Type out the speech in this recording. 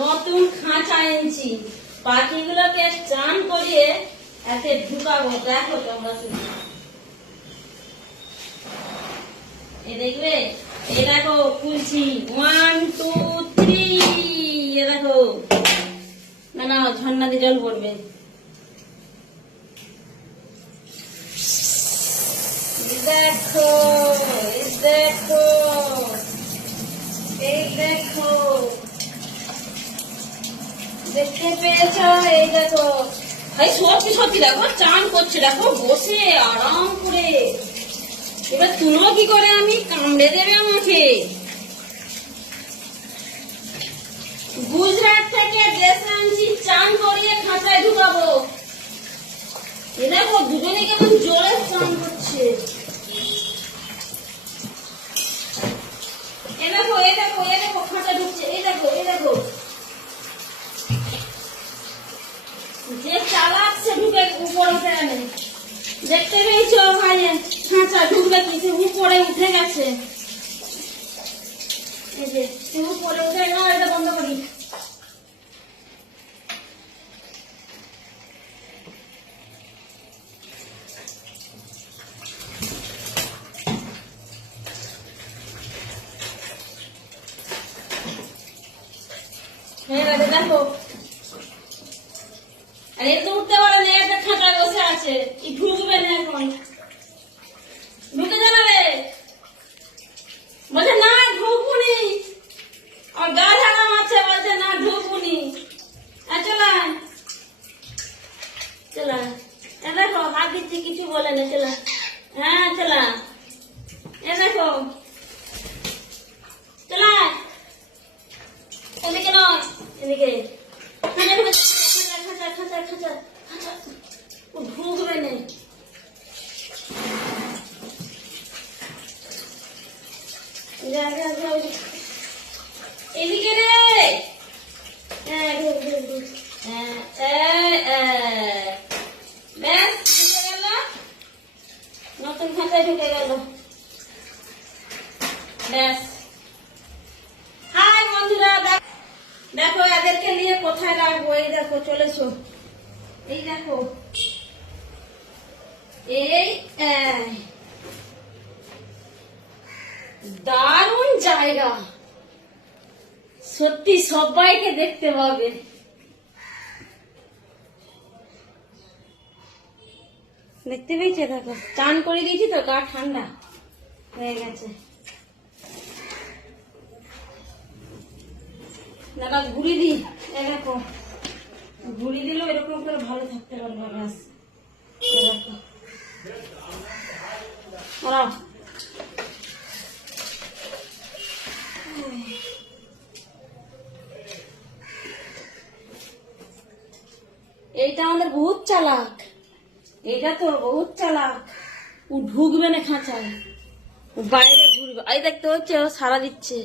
নতুন খাঁচা এনেছি, পাখিগুলোকে চান করিয়ে এতে ঢুকাবো। দেখো তোমরা শুধু এ দেখবে, এ দেখো খুলছি, 1 2 3, এ দেখো। না না, ঝর্ণা দিয়ে জল পড়বে। দেখো, এই দেখো, এই দেখো, দেখতে পেয়েছো? এই দেখো, ভাই সত্যি সত্যি দেখো চান করছে, দেখো বসে আরাম করে। এবার তুলো কি করে, আমি কামড়ে দেবে আমাকে। গুজরাট থেকে ড্রেস আনছি, চান করিয়ে খাঁচায় ঢুকাবো। এ দেখো দুজনে কেমন জোরে চান করছে। এ দেখো, এ দেখো, এ দেখো, খাঁচা ঢুকছে। এই দেখো, এই দেখো, যে চালাক সে ঢুকে উপরে উঠে গেছে। দেখতে পেয়েছো ভাই, খাঁচা ঢুকবে কি, সে উপরে উঠে গেছে। এই যে সে উপরে উঠে, না এটা বন্ধ করি। হ্যাঁ দেখো, আর এ তো উঠতে পারে না, একটা খাঁচায় বসে আছে। ঢুকবে না এখন, ঢুকে যাবে রে। বলছে না ঢুকুনি, আর গা ঝাড়া মারছে, বলছে না ঢুকুনি। চলা চলা, এ দেখো হাত দিচ্ছি, কিছু বলে না। চলা, হ্যাঁ চলা, এ দেখো চলা, এদিকে নয়, এদিকে। খাঁচা ঢুকে, খাঁচা খাঁচা খাঁচা খাঁচা, ঢুকবে না। এদিকে রে, ঢুক ঢুক ঢুক। ব্যাস ঢুকে গেল, নতুন খাঁচায় ঢুকে গেল। ব্যাস। হাই বন্ধুরা, দেখো এদেরকে নিয়ে কোথায় রাখবো। এই দেখো চলেছো, এই দেখো, এই দারুণ জায়গা, সত্যি সবাইকে দেখতে পাবে। দেখতে পেয়েছে? দেখো চান করে দিয়েছি তো, গা ঠান্ডা হয়ে গেছে। দাদা ঘুরি দি, দেখো ঘুরি দিলেও এরকম করে ভালো থাকতে পারবো। ব্যাস দেখো, এইটা আমাদের বহুত চালাক, এইটা তো বহুত চালাক। ও ঢুকবে না খাঁচায়, ও বাইরে ঘুরবে। এই দেখতে হচ্ছে, ও সারা দিচ্ছে।